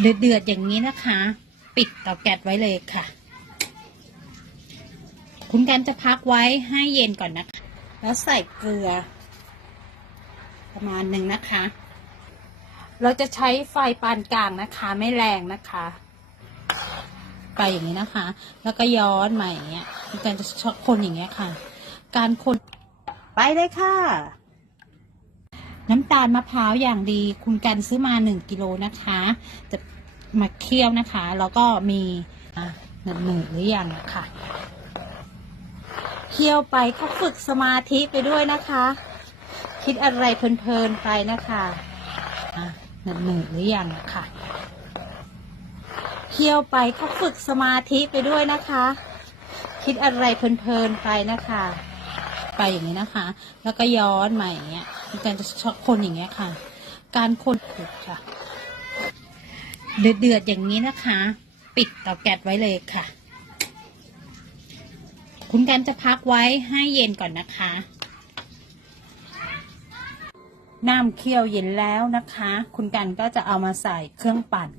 เดือดเดือดๆอย่างนี้นะคะ ปิดเตาแก๊สไว้เลยค่ะ คุณกันจะพักไว้ให้เย็นก่อนนะคะ แล้วใส่เกลือ ประมาณหนึ่งนะคะ เราจะใช้ไฟปานกลางนะคะ ไม่แรงนะคะไปอย่างนี้นะคะ แล้วก็ย้อนมาอย่างเงี้ยคุณกันจะชอคนอย่างเงี้ยค่ะ การคนไปเลยค่ะ น้ำตาลมะพร้าวอย่างดี คุณกันซื้อมาหนึ่งกิโลนะคะ จะมาเคี่ยวนะคะ แล้วก็มีหนึ่งหนึ่งหรือยังนะคะเคี่ยวไปก็ฝึกสมาธิไปด้วยนะคะ คิดอะไรเพลินๆไปนะคะะหนึ่งหนึ่งหรือยังนะคะเคี่ยวไปก็ฝึกสมาธิไปด้วยนะคะ คิดอะไรเพลินๆไปนะคะ ไปอย่างนี้นะคะ แล้วก็ย้อนมาอย่างเงี้ย คุณกันจะชอบคนอย่างเงี้ยค่ะ การคนขุดค่ะเดือดเดือดๆอย่างนี้นะคะ ปิดเตาแก๊สไว้เลยค่ะ คุณกันจะพักไว้ให้เย็นก่อนนะคะน้ำเคี่ยวเย็นแล้วนะคะ คุณกันก็จะเอามาใส่เครื่องปั่น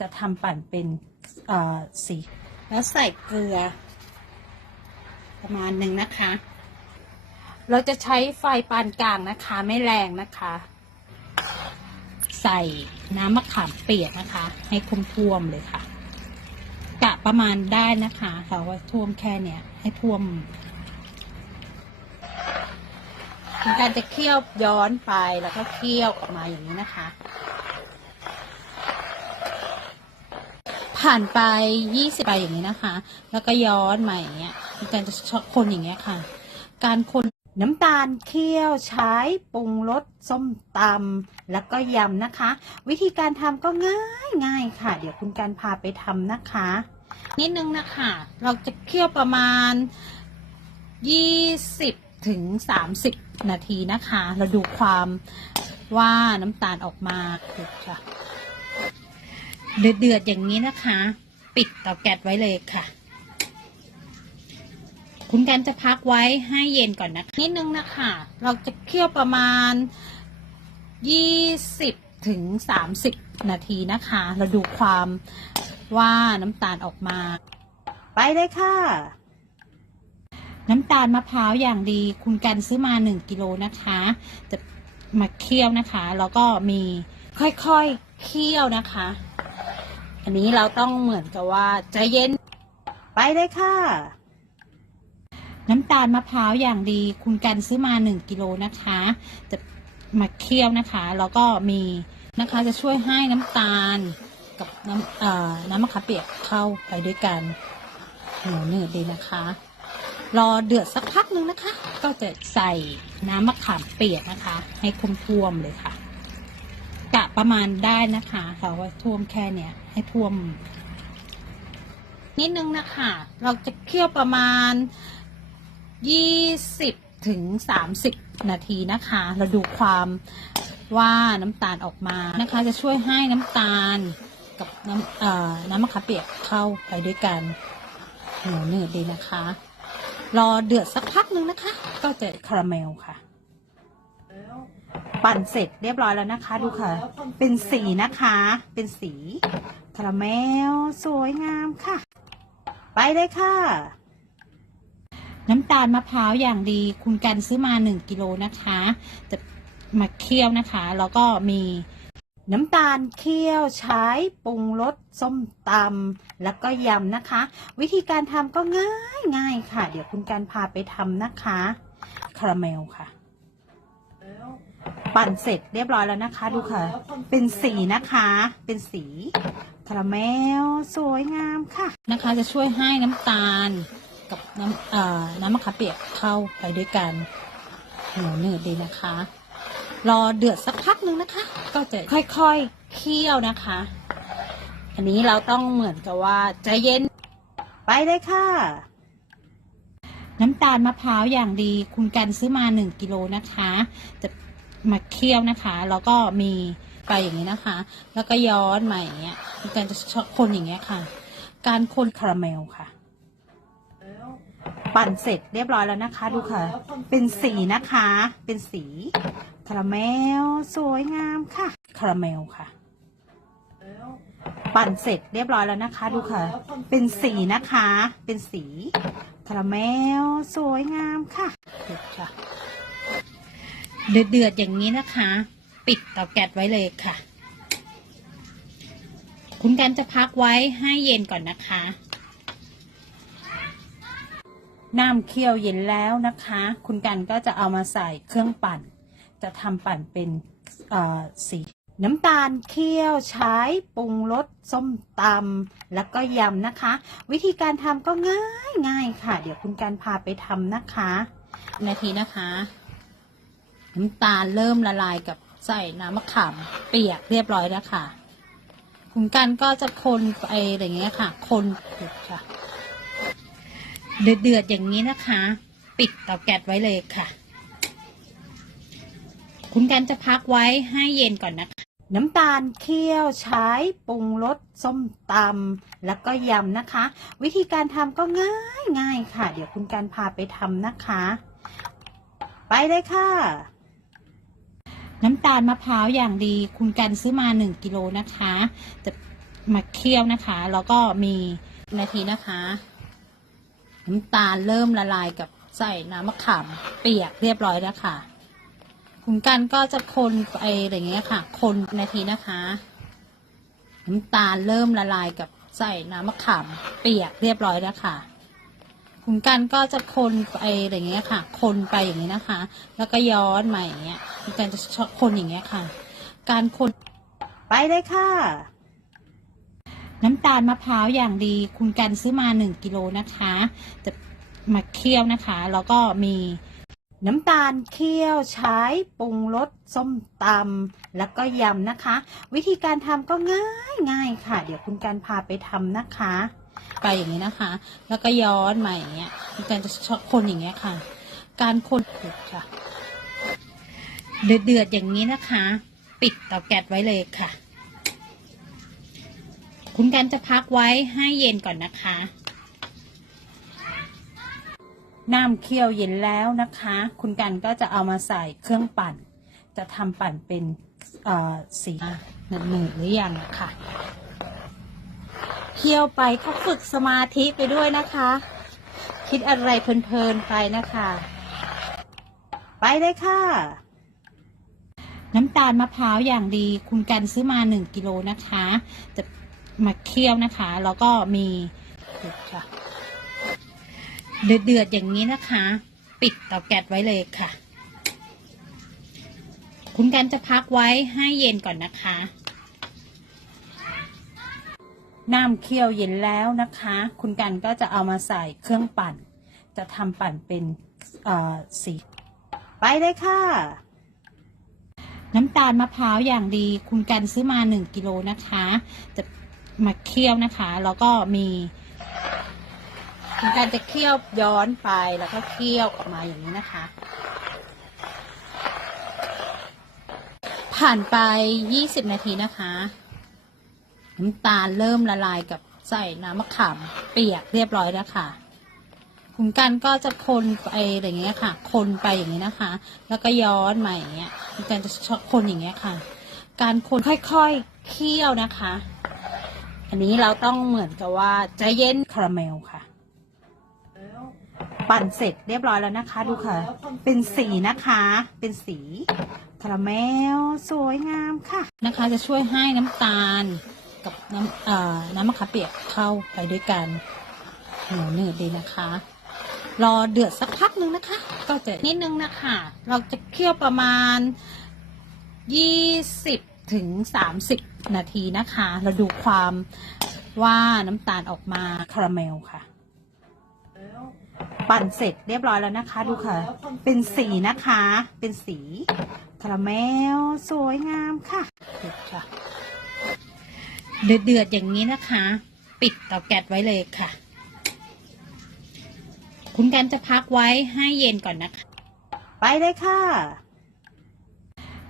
จะทำปั่นเป็นสี แล้วใส่เกลือ ประมาณหนึ่งนะคะ เราจะใช้ไฟปานกลางนะคะ ไม่แรงนะคะ ใส่น้ำมะขามเปียกนะคะ ให้ท่วมๆเลยค่ะกะประมาณได้นะคะเราว่าท่วมแค่เนี้ยให้ท่วมการจะเคี่ยวย้อนไปแล้วก็เคี่ยวออกมาอย่างนี้นะคะ ผ่านไปยี่สิบไปอย่างนี้นะคะ แล้วก็ย้อนมาอย่างเงี้ยเป็นการจะชอคนอย่างเงี้ยค่ะ การคน น้ำตาลเคี่ยวใช้ปรุงรสส้มตำแล้วก็ยำนะคะ วิธีการทำก็ง่ายง่ายค่ะ เดี๋ยวคุณการพาไปทำนะคะ นิดนึงนะคะ เราจะเคี่ยวประมาณ 20ถึง30 นาทีนะคะ เราดูความว่าน้ำตาลออกมาค่ะเดือดๆอย่างนี้นะคะ ปิดเตาแก๊สไว้เลยค่ะ คุณกันจะพักไว้ให้เย็นก่อนนะคะนิดนึงนะคะ เราจะเคี่ยวประมาณ 20 ถึง 30 นาทีนะคะ เราดูความว่าน้ำตาลออกมา ไปเลยค่ะ น้ำตาลมะพร้าวอย่างดี คุณกันซื้อมา 1กิโลนะคะ จะมาเคี่ยวนะคะ แล้วก็มีค่อยๆเคี่ยวนะคะ อันนี้เราต้องเหมือนกับว่าใจเย็นไปเลยค่ะ น้ำตาลมะพร้าวอย่างดี คุณกันซื้อมาหนึ่งกิโลนะคะ จะมาเคี่ยวนะคะ แล้วก็มีนะคะจะช่วยให้น้ำตาลกับน้ำเอ่อน้ำมะขามเปียกเข้าไปด้วยกันเหนียวหนืดดีนะคะ รอเดือดสักพักหนึ่งนะคะ ก็จะใส่น้ำมะขามเปียกนะคะ ให้ท่วมๆเลยค่ะกะประมาณได้นะคะเราว่าท่วมแค่เนี้ยให้ท่วม นิดนึงนะคะ เราจะเคี่ยวประมาณ 20ถึง30 นาทีนะคะ เราดูความว่าน้ำตาลออกมานะคะ จะช่วยให้น้ำตาลกับน้ำเอ่อน้ำมะขามเปียกเข้าไปด้วยกันเหนียวหนืดดีนะคะ รอเดือดสักพักหนึ่งนะคะ ก็จะคาราเมลค่ะ ปั่นเสร็จเรียบร้อยแล้วนะคะ ดูค่ะ เป็นสีนะคะ เป็นสีคาราเมลสวยงามค่ะ ไปเลยค่ะ น้ำตาลมะพร้าวอย่างดี คุณกันซื้อมาหนึ่งกิโลนะคะ จะมาเคี่ยวนะคะ แล้วก็มีน้ำตาลเคี่ยวใช้ปรุงรสส้มตำแล้วก็ยำนะคะ วิธีการทำก็ง่ายง่ายค่ะ เดี๋ยวคุณกันพาไปทำนะคะคาราเมลค่ะ ปั่นเสร็จเรียบร้อยแล้วนะคะ ดูค่ะ เป็นสีนะคะ เป็นสีคาราเมลสวยงามค่ะนะคะ จะช่วยให้น้ำตาล กับน้ำน้ำมะขามเปียกเข้าไปด้วยกันเหนืดดีนะคะ รอเดือดสักพักหนึ่งนะคะ ก็จะค่อยๆเคี่ยวนะคะ อันนี้เราต้องเหมือนกับว่าใจเย็นไปเลยค่ะ น้ำตาลมะพร้าวอย่างดีคุณกันซื้อมาหนึ่งกิโลนะคะ จะมาเคี่ยวนะคะ แล้วก็มีไปอย่างนี้นะคะ แล้วก็ย้อนมาอย่างเงี้ยคุณกันจะชอบคนอย่างเงี้ยค่ะ การคนคาราเมลค่ะ ปั่นเสร็จเรียบร้อยแล้วนะคะ ดูค่ะ เป็นสีนะคะ เป็นสีคาราเมลสวยงามค่ะคาราเมลค่ะ ปั่นเสร็จเรียบร้อยแล้วนะคะ ดูค่ะ เป็นสีนะคะ เป็นสีคาราเมลสวยงามค่ะเด็ดค่ะเดือดเดือดๆอย่างนี้นะคะ ปิดเตาแก๊สไว้เลยค่ะ คุณกันจะพักไว้ให้เย็นก่อนนะคะ น้ำเคี่ยวเย็นแล้วนะคะ คุณกันก็จะเอามาใส่เครื่องปั่น จะทำปั่นเป็นเอ่อสีน้ำตาลเคี่ยวใช้ปรุงรสส้มตำแล้วก็ยำนะคะ วิธีการทำก็ง่ายง่ายค่ะ เดี๋ยวคุณกันพาไปทำนะคะ นาทีนะคะ น้ำตาลเริ่มละลายกับใส่น้ำมะขามเปียกเรียบร้อยแล้วค่ะ คุณกันก็จะคนไปอย่างเงี้ยค่ะ คนค่ะเดือด เดือดๆอย่างนี้นะคะ ปิดเตาแก๊สไว้เลยค่ะ คุณกันจะพักไว้ให้เย็นก่อนนะคะ น้ำตาลเคี่ยวใช้ปรุงรสส้มตำแล้วก็ยำนะคะ วิธีการทำก็ง่ายง่ายค่ะ เดี๋ยวคุณกันพาไปทำนะคะ ไปเลยค่ะน้ำตาลมะพร้าวอย่างดี คุณกันซื้อมาหนึ่งกิโลนะคะ จะมาเคี่ยวนะคะ แล้วก็มีนาทีนะคะ น้ำตาลเริ่มละลายกับใส่น้ำมะขามเปียกเรียบร้อยแล้วค่ะคุณกันก็จะคนไปอย่างเงี้ยค่ะ คนนาทีนะคะ น้ำตาลเริ่มละลายกับใส่น้ำมะขามเปียกเรียบร้อยแล้วค่ะคุณกันก็จะคนไปอย่างเงี้ยค่ะ คนไปอย่างนี้นะคะ แล้วก็ย้อนมาอย่างเงี้ยคุณกันจะชอบคนอย่างเงี้ยค่ะ การคนไปเลยค่ะ น้ำตาลมะพร้าวอย่างดี คุณกันซื้อมาหนึ่งกิโลนะคะจะมาเคี่ยวนะคะ แล้วก็มีน้ำตาลเคี่ยวใช้ปรุงรสส้มตำแล้วก็ยำนะคะ วิธีการทำก็ง่ายง่ายค่ะ เดี๋ยวคุณกันพาไปทำนะคะไปอย่างนี้นะคะ แล้วก็ย้อนมาอย่างเงี้ยคุณกันจะชอบคนอย่างเงี้ยค่ะ การคนค่ะเดือดเดือดๆอย่างนี้นะคะ ปิดเตาแก๊สไว้เลยค่ะ คุณกันจะพักไว้ให้เย็นก่อนนะคะน้ำเคี่ยวเย็นแล้วนะคะ คุณกันก็จะเอามาใส่เครื่องปั่น จะทำปั่นเป็นสีหนืดหนืดๆหรือยังนะคะเคี่ยวไปก็ฝึกสมาธิไปด้วยนะคะ คิดอะไรเพลินๆไปนะคะ ไปเลยค่ะ น้ำตาลมะพร้าวอย่างดี คุณกันซื้อมาหนึ่งกิโลนะคะจะ มาเคี่ยวนะคะ แล้วก็มีเดือดเดือดๆอย่างนี้นะคะ ปิดเตาแก๊สไว้เลยค่ะ คุณกันจะพักไว้ให้เย็นก่อนนะคะน้ำเคี่ยวเย็นแล้วนะคะ คุณกันก็จะเอามาใส่เครื่องปั่น จะทำปั่นเป็นสีไปเลยค่ะ น้ำตาลมะพร้าวอย่างดี คุณกันซื้อมาหนึ่งกิโลนะคะจะ มาเคี่ยวนะคะ แล้วก็มีคุณการจะเคี่ยวย้อนไปแล้วก็เคี่ยวออกมาอย่างนี้นะคะ ผ่านไป 20 นาทีนะคะน้ำตาลเริ่มละลายกับใส่น้ำมะขามเปียกเรียบร้อยแล้วค่ะคุณกันก็จะคนไปอย่างเงี้ยค่ะ คนไปอย่างนี้นะคะ แล้วก็ย้อนมาอย่างเงี้ยคุณกันจะชอบคนอย่างเงี้ยค่ะ การคนค่อยๆเคี่ยวนะคะ อันนี้เราต้องเหมือนกับว่าใจเย็นคาราเมลค่ะ ปั่นเสร็จเรียบร้อยแล้วนะคะ ดูค่ะ เป็นสีนะคะ เป็นสีคาราเมลสวยงามค่ะนะคะ จะช่วยให้น้ำตาลกับน้ำเอ่อน้ำมะขามเปียกเข้าไปด้วยกันเหนียวหนืดดีนะคะ รอเดือดสักพักนึงนะคะ ก็จะนิดนึงนะคะ เราจะเคี่ยวประมาณยี่สิบ ถึงสามสิบนาทีนะคะ เราดูความว่าน้ำตาลออกมาคาราเมลค่ะ ปั่นเสร็จเรียบร้อยแล้วนะคะ ดูค่ะ เป็นสีนะคะ เป็นสีคาราเมลสวยงามค่ะคะเดือดเดือดๆอย่างนี้นะคะ ปิดเตาแก๊สไว้เลยค่ะ คุณกันจะพักไว้ให้เย็นก่อนนะคะ ไปเลยค่ะ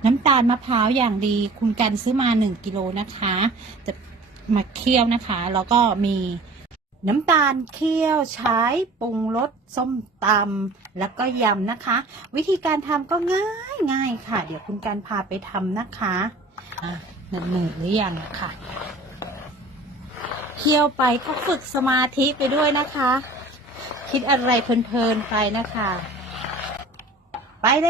น้ำตาลมะพร้าวอย่างดีคุณกันซื้อมาหนึ่งกิโลนะคะ จะมาเคี่ยวนะคะ แล้วก็มีน้ำตาลเคี่ยวใช้ปรุงรสส้มตำแล้วก็ยำนะคะ วิธีการทำก็ง่ายง่ายค่ะ เดี๋ยวคุณกันพาไปทำนะคะอะหนืดๆหรือยังนะคะเที่ยวไปก็ฝึกสมาธิไปด้วยนะคะ คิดอะไรเพลินๆไปนะคะ ไปเลย